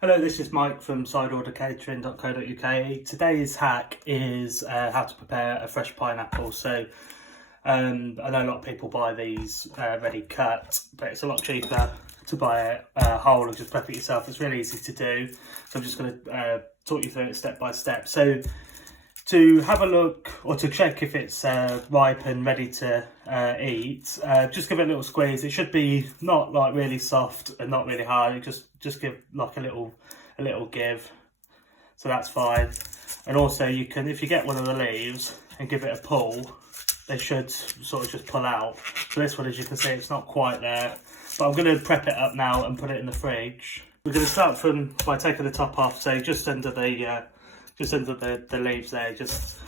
Hello, this is Mike from sideordercatering.co.uk. Today's hack is how to prepare a fresh pineapple. So I know a lot of people buy these ready cut, but it's a lot cheaper to buy it whole and just prep it yourself. It's really easy to do. So I'm just going to talk you through it step by step. So to have a look or to check if it's ripe and ready to eat, just give it a little squeeze. It should be not like really soft and not really hard. Just give like a little give, so that's fine. And also you can, if you get one of the leaves and give it a pull, they should sort of just pull out. So this one, as you can see, it's not quite there, but I'm going to prep it up now and put it in the fridge. We're going to start by taking the top off, so just under the leaves there, just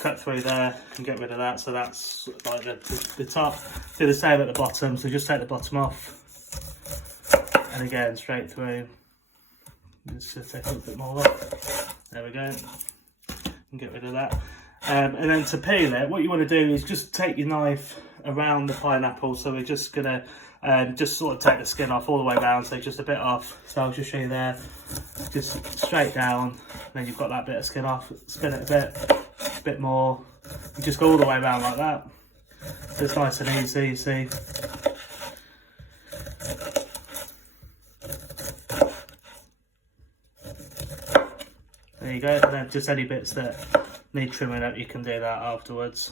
cut through there and get rid of that. So that's like the top. Do the same at the bottom, so just take the bottom off and again straight through. Just take a little bit more off. There we go, and get rid of that. And then to peel it, what you want to do is just take your knife around the pineapple. So we're just gonna just sort of take the skin off all the way around, so just a bit off. So I'll just show you there, just straight down. Then you've got that bit of skin off. Spin it a bit more. You just go all the way around like that. So it's nice and easy, you see. There you go. And then just any bits that need trimming up, you can do that afterwards.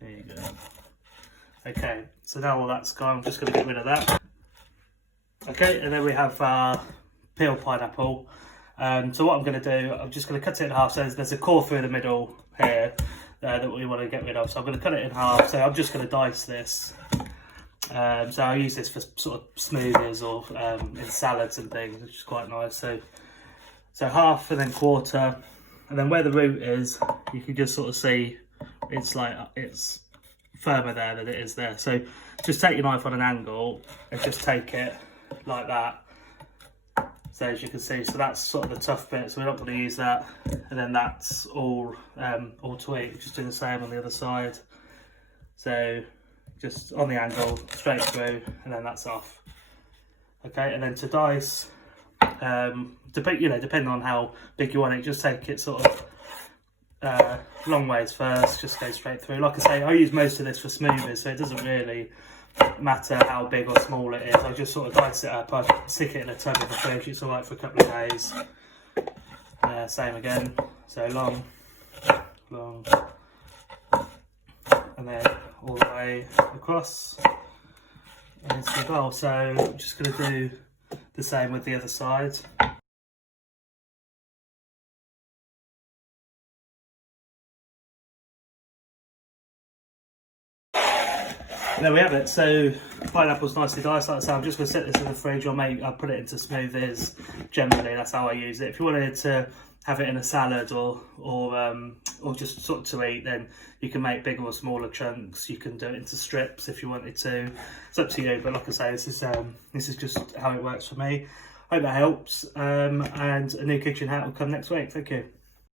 There you go. Okay, so now all that's gone, I'm just going to get rid of that. Okay, and then we have our peeled pineapple. So what I'm going to do, I'm just going to cut it in half. So there's a core through the middle here that we want to get rid of. So I'm going to cut it in half. So I'm just going to dice this. So I use this for sort of smoothies or in salads and things, which is quite nice. So half and then quarter, and then where the root is, you can just sort of see it's firmer there than it is there. So just take your knife on an angle and just take it like that. So as you can see, so that's sort of the tough bit, so we're not going to use that. And then that's all to eat. Just do the same on the other side. So just on the angle, straight through, and then that's off. Okay, and then to dice, depending on how big you want it, just take it sort of long ways first, just go straight through. Like I say, I use most of this for smoothies, so it doesn't really matter how big or small it is. I just sort of dice it up, I stick it in a tub in the fridge, it's alright for a couple of days. Same again, so long, and then all the way across into the bowl. So I'm just going to do the same with the other side. There we have it. So pineapple's nicely diced. Like I say, I'm just going to set this in the fridge, or I'll put it into smoothies. Generally, that's how I use it. If you wanted to have it in a salad or just sort of to eat, then you can make bigger or smaller chunks. You can do it into strips if you wanted to. It's up to you. But like I say, this is just how it works for me. Hope that helps. And a new kitchen hack will come next week. Thank you.